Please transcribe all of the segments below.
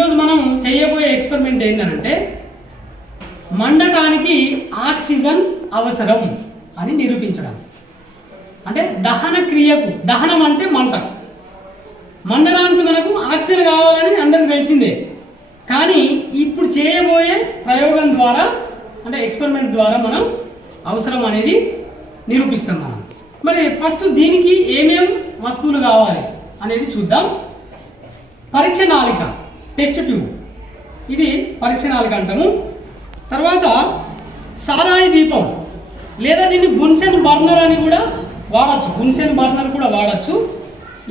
ఈరోజు మనం చేయబోయే ఎక్స్పెరిమెంట్ ఏంటంటే మండటానికి ఆక్సిజన్ అవసరం అని నిరూపించడం. అంటే దహన క్రియకు, దహనం అంటే మంట, మండడానికి మనకు ఆక్సిజన్ కావాలని అందరికి తెలిసిందే. కానీ ఇప్పుడు చేయబోయే ప్రయోగం ద్వారా అంటే ఎక్స్పెరిమెంట్ ద్వారా మనం అవసరం అనేది నిరూపిస్తాం మనం. మరి ఫస్ట్ దీనికి ఏమేం వస్తువులు కావాలి అనేది చూద్దాం. పరీక్ష నాళిక, టెస్ట్ ట్యూబ్, ఇది పరీక్ష నాళిక అంటాము. తర్వాత సారాయి దీపం లేదా దీన్ని బున్సెన్ బర్నర్ అని కూడా వాడచ్చు, బున్సెన్ బర్నర్ కూడా వాడచ్చు,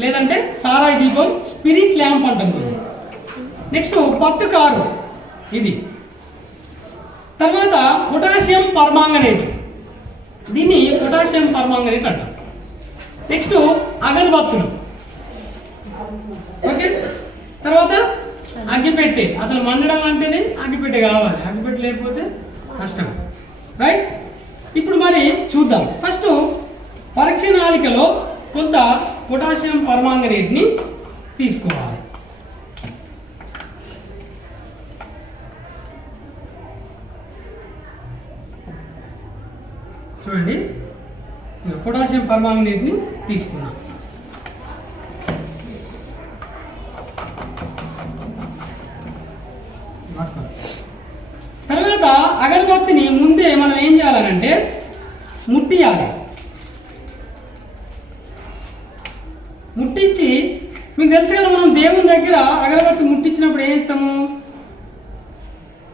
లేదంటే సారాయి దీపం, స్పిరిట్ ల్యాంప్ అంటాం. నెక్స్ట్ పట్టు కారు ఇది. తర్వాత పొటాషియం పర్మాంగనేట్, దీన్ని పొటాషియం పర్మాంగనేట్ అంటాం. నెక్స్ట్ అగరబత్తులు, ఓకే. తర్వాత అగ్గిపెట్టె, అసలు మండడం అంటేనే అగ్గిపెట్టె కావాలి, అగ్గిపెట్టె లేకపోతే కష్టం, రైట్. ఇప్పుడు మరి చూద్దాం. ఫస్ట్ పరీక్ష నాళికలో కొంత పొటాషియం పర్మాంగనేట్ని తీసుకోవాలి. చూడండి, పొటాషియం పర్మాంగనేట్ని తీసుకున్నాం. తర్వాత అగరబత్తిని ముందే మనం ఏం చేయాలనంటే ముట్టియాలి. ముట్టించి, మీకు తెలుసు కదా మనం దేవుని దగ్గర అగరబత్తి ముట్టించినప్పుడు ఏం చేస్తాము,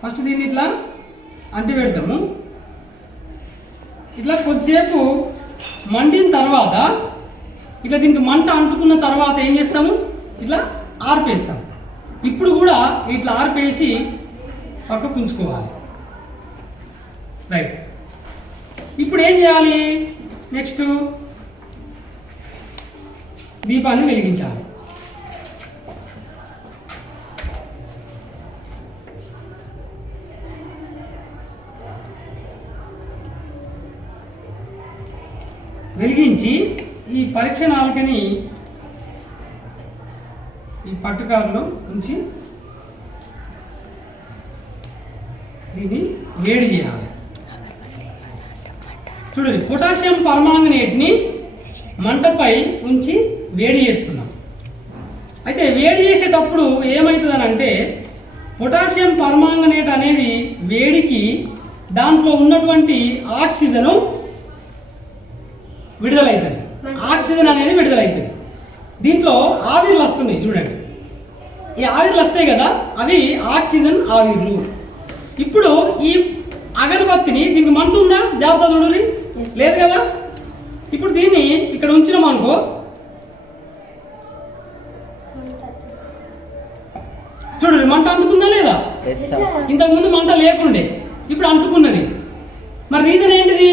ఫస్ట్ దీన్ని ఇట్లా అంటి పెడతాము. ఇట్లా కొద్దిసేపు మండిన తర్వాత ఇట్లా దీనికి మంట అంటుకున్న తర్వాత ఏం చేస్తాము, ఇట్లా ఆర్పేస్తాం. ఇప్పుడు కూడా ఇట్లా ఆర్పేసి పక్కకు ఉంచుకోవాలి, రైట్. ఇప్పుడు ఏం చేయాలి, నెక్స్ట్ దీపాన్ని వెలిగించాలి. వెలిగించి ఈ పరీక్ష నాళికని ఈ పట్టుకారులో ఉంచి దీన్ని వేడి చేయాలి. చూడండి, పొటాషియం పర్మాంగనేట్ని మంటపై ఉంచి వేడి చేస్తున్నాం. అయితే వేడి చేసేటప్పుడు ఏమవుతుందని అంటే పొటాషియం పర్మాంగనేట్ అనేది వేడికి దాంట్లో ఉన్నటువంటి ఆక్సిజను విడుదలవుతుంది, ఆక్సిజన్ అనేది విడుదలవుతుంది. దీంట్లో ఆవిర్లు వస్తున్నాయి, చూడండి, ఈ ఆవిర్లు వస్తాయి కదా, అవి ఆక్సిజన్ ఆవిర్లు. ఇప్పుడు ఈ అగరబత్తిని, దీనికి మంట ఉందా, జాగ్రత్త చూడండి, లేదు కదా. ఇప్పుడు దీన్ని ఇక్కడ ఉంచినాం అనుకో, చూడండి మంట అంటుకుందా లేదా. ఇంతకుముందు మంట లేకుండే, ఇప్పుడు అంటుకున్నది. మరి రీజన్ ఏంటిది,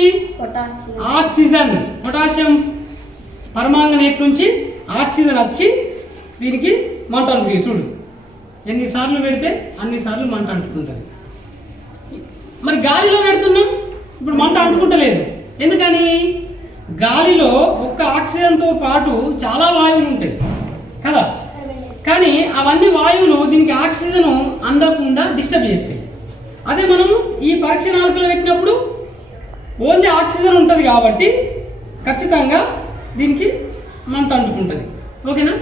ఆక్సిజన్, పొటాషియం పర్మాంగనేట్ నుంచి ఆక్సిజన్ వచ్చి దీనికి మంట అంటుతుంది. చూడు, ఎన్నిసార్లు పెడితే అన్నిసార్లు మంట అంటుకుంటుంది. మరి గాలిలో పెడుతున్నాం, ఇప్పుడు మంట అంటుకుంటలేదు. ఎందుకని, గాలిలో ఒక్క ఆక్సిజన్తో పాటు చాలా వాయువులు ఉంటాయి కదా, కానీ అవన్నీ వాయువులు దీనికి ఆక్సిజన్ అందకుండా డిస్టర్బ్ చేస్తాయి. అదే మనం ఈ పరీక్ష నాళికలో పెట్టినప్పుడు ఓన్లీ ఆక్సిజన్ ఉంటుంది కాబట్టి ఖచ్చితంగా దీనికి మంట అంటుకుంటుంది, ఓకేనా.